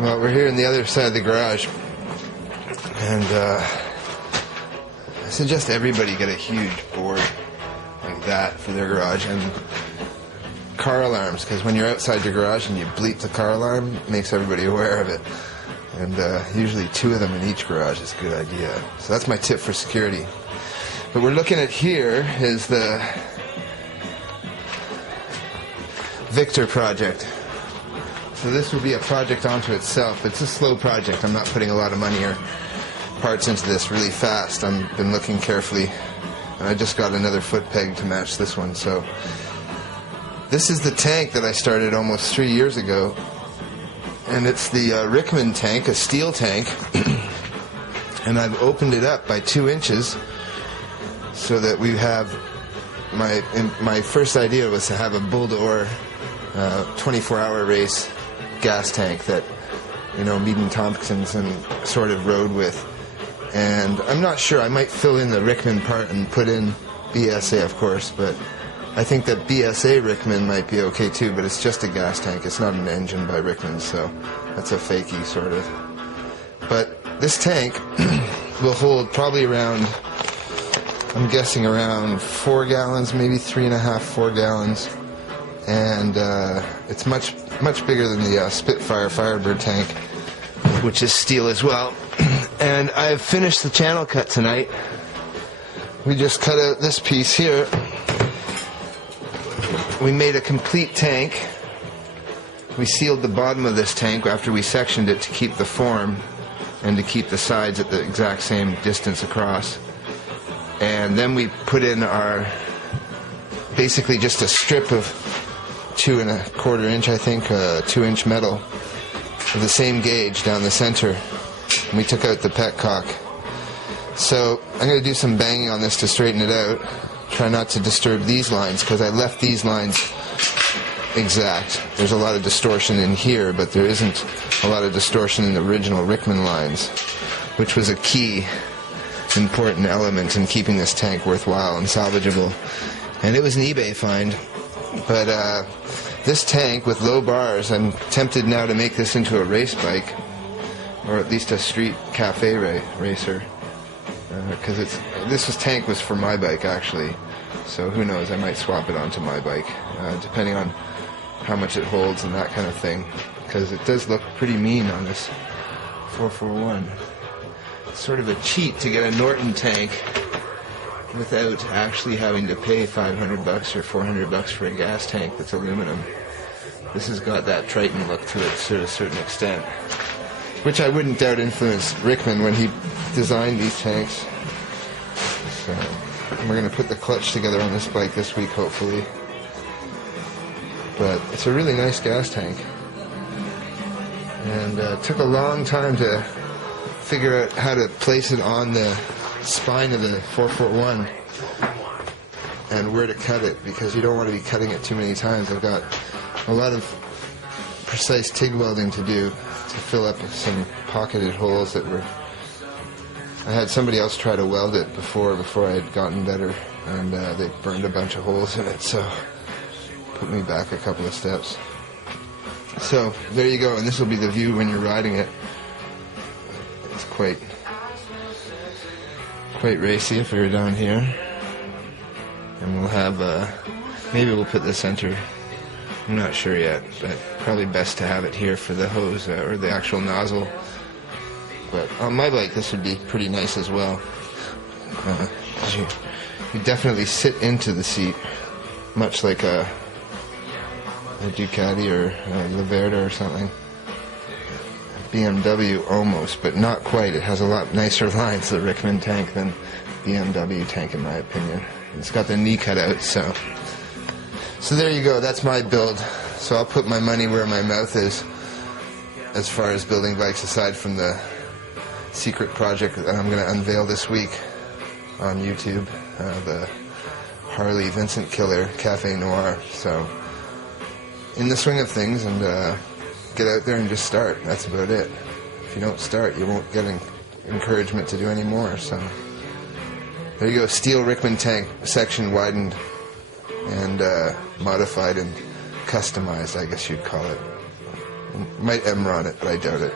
Well, we're here on the other side of the garage, and I suggest everybody get a huge board like that for their garage, and car alarms, because when you're outside your garage and you bleep the car alarm, it makes everybody aware of it. And usually 2 of them in each garage is a good idea. So that's my tip for security. What we're looking at here is the Victor project. So this will be a project onto itself. It's a slow project. I'm not putting a lot of money or parts into this really fast. I've been looking carefully, and I just got another foot peg to match this one. So this is the tank that I started almost 3 years ago, and it's the Rickman tank, a steel tank, and I've opened it up by 2 inches so that we have my first idea was to have a Bol De Or 24-hour race gas tank that, you know, Mead & Thompson's and sort of rode with. And I'm not sure, I might fill in the Rickman part and put in BSA, of course, but I think that BSA Rickman might be okay too, but it's just a gas tank. It's not an engine by Rickman, so that's a fakie sort of. But this tank will hold probably around, I'm guessing around 4 gallons, maybe 3.5, 4 gallons. And it's much bigger than the Spitfire Firebird tank, which is steel as well. And I've finished the channel cut tonight. We just cut out this piece here. We made a complete tank. We sealed the bottom of this tank after we sectioned it to keep the form and to keep the sides at the exact same distance across. And then we put in our, basically just a strip of 2.25 inch, I think, 2-inch metal of the same gauge down the center. And we took out the petcock. So I'm going to do some banging on this to straighten it out. Try not to disturb these lines, because I left these lines exact. There's a lot of distortion in here, but there isn't a lot of distortion in the original Rickman lines, which was a key important element in keeping this tank worthwhile and salvageable. And it was an eBay find. But this tank with low bars, I'm tempted now to make this into a race bike, or at least a street cafe racer, because this tank was for my bike actually, so who knows, I might swap it onto my bike, depending on how much it holds and that kind of thing, because it does look pretty mean on this 441. It's sort of a cheat to get a Norton tank without actually having to pay $500 or $400 for a gas tank that's aluminum. This has got that Triton look to it to a certain extent, which I wouldn't doubt influenced Rickman when he designed these tanks. So we're going to put the clutch together on this bike this week, hopefully. But it's a really nice gas tank, and it took a long time to figure out how to place it on the spine of the 441 and where to cut it, because you don't want to be cutting it too many times. I've got a lot of precise TIG welding to do to fill up some pocketed holes that were... I had somebody else try to weld it before I had gotten better, and they burned a bunch of holes in it, so put me back a couple of steps. So there you go, and this will be the view when you're riding it. It's quite racy if we were down here. And we'll have maybe we'll put the center, I'm not sure yet, but probably best to have it here for the hose or the actual nozzle. But on my bike this would be pretty nice as well. You definitely sit into the seat, much like a Ducati or a Laverda or something. BMW almost, but not quite. It has a lot nicer lines, the Rickman tank, than BMW tank in my opinion. It's got the knee cut out, so there you go. That's my build. So I'll put my money where my mouth is as far as building bikes, aside from the secret project that I'm going to unveil this week on YouTube, the Harley Vincent Killer Cafe Noir. So in the swing of things, and get out there and just start. That's about it. If you don't start, you won't get encouragement to do any more. So there you go, steel Rickman tank, section widened and modified and customized, I guess you'd call it. Might Emron it, but I doubt it.